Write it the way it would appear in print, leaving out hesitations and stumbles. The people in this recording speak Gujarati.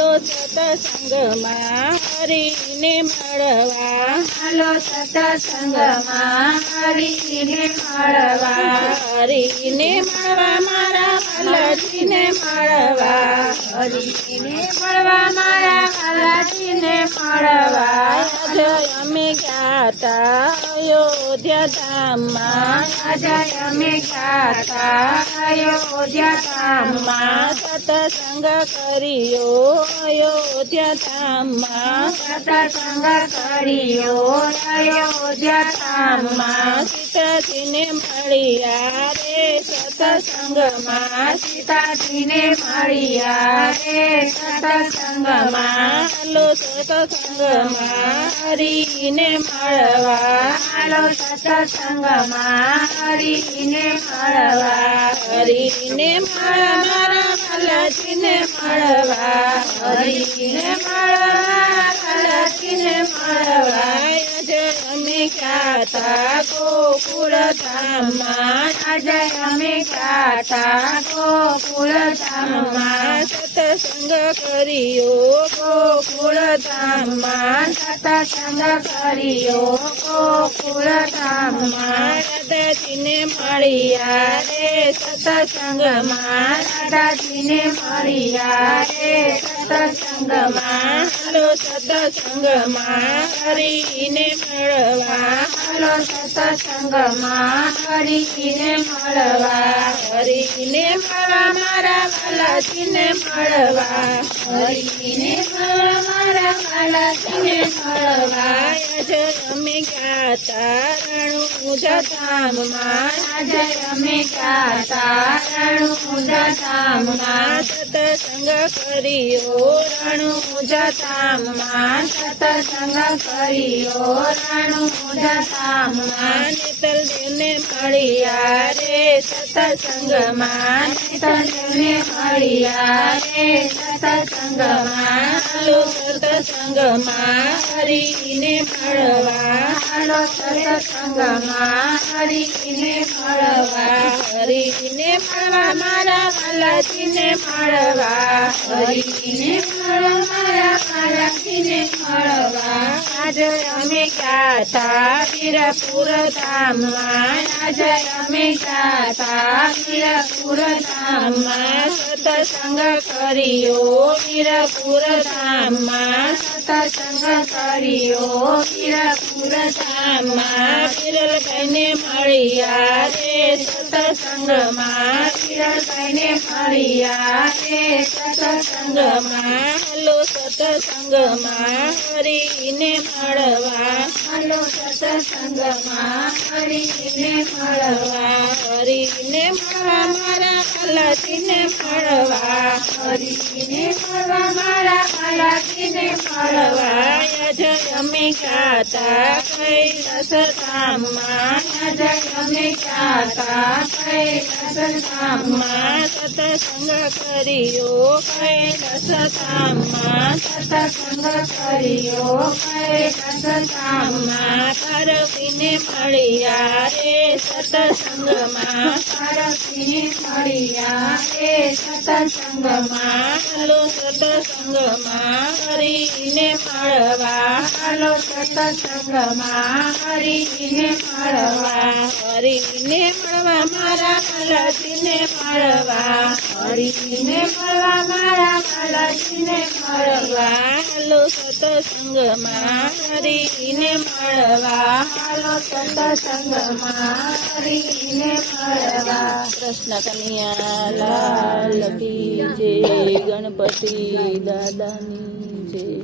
હાલો સત્સંગમાં હરીને મળવા, હાલો સત્સંગમાં હરીને મળવા, હરીને મળવા મારા વાલાજીને મળવા, હરીને મળવા મારા વાલાજીને મળવા. આજે અમે ગયા તા અયોધ્યા ધામમાં, આજે અમે ગયા તા અયોધ્યા ધામમાં, સત્સંગ કર્યો અયોધ્યા ધામમાં, સત્સંગ કર્યો અયોધ્યા ધામમાં. સીતાજીને મળ્યા રે સત્સંગમાં, સીતાજીને મળ્યા રે સત્સંગમાં, હાલો સત્સંગમાં હરીને મળવા, હાલો સત્સંગમાં હરીને મળવા, હરીને મળવા મારા વાલાજીને મળવા, હરીને મળવા વાલાજીને મળવા. આજે અમે ગયા તા ગોકુળ ધામમાં, આજે અમે ગયા તા ગોકુળ ધામમાં, સત્સંગ કર્યો ગોકુળ ધામમાં, સત્સંગ કર્યો ગોકુળ ધામમાં, રાધાજીને મળ્યા રે સત્સંગમાં, રાધાજીને મળ્યા રે સત્સંગમાં, હાલો સત્સંગમાં હરીને મળવા, હાલો સત્સંગમાં હરીને મળવા, હરીને મળવા મારા વાલાજીને મળવા, હરીને મળવા મારા વાલાજીને મળવા. આજે અમે ગયા તા રણુજ ધામમાં, આજે અમે ગયા તા રણુજ ધામમાં, સત્સંગ કર્યો રણુજ ધામમાં, સત્સંગ કર્યો રણુજ ધામમાં, નેતલદેવને મળ્યા રે સત્સંગમાં, નેતલદેવને મળ્યા રે સત્સંગમાં, હાલો સત્સંગમાં હરીને મળવા, હાલો સત્સંગમાં હરીને મળવા, હરીને મળવા મારા વાલાજીને મળવા, હરીને મળવા મારા વાલાજીને મળવા. આજે અમે ગયા તા વીરપુર ધામમાં, આજે અમે ગયા તા વીરપુર ધામમાં, સત્સંગ કર્યો વીરપુર ધામમાં, સત્સંગ કર્યો વીરપુર ધામમાં, વિરલભાઈને મળ્યા રે સત્સંગમાં, વિરલભાઈને મળ્યા રે સત્સંગમાં, હાલો સત્સંગમાં હરીને મળવા, હાલો સત્સંગમાં હરીને મળવા, હરીને મળવા મારા વાલાજીને મળવા, હરીને મળવા મારા વાલાજીને મળવા. આજે અમે ગયા તા કૈલાસ ધામમાં, આજે અમે ગયા તા કૈલાસ ધામમાં, સત્સંગ કર્યો કૈલાસ ધામમાં, સત્સંગ કર્યો કૈલાસ ધામમાં, પાર્વતીને મળ્યા રે સત્સંગમાં, પાર્વતીને મળ્યા રે સત્સંગમાં, હાલો સત્સંગમાં હરીને મળવા, હાલો સત્સંગમાં હરીને મળવા, હરીને મળવા મારા વાલાજીને મળવા, હરીને મળવા મારા વાલાજીને મળવા, હાલો સત્સંગમાં હરીને મળવા, હાલો સત્સંગમાં હરીને મળવા. કૃષ્ણ કનૈયા લાલ કી જય, ગણપતિ દાદાની જય.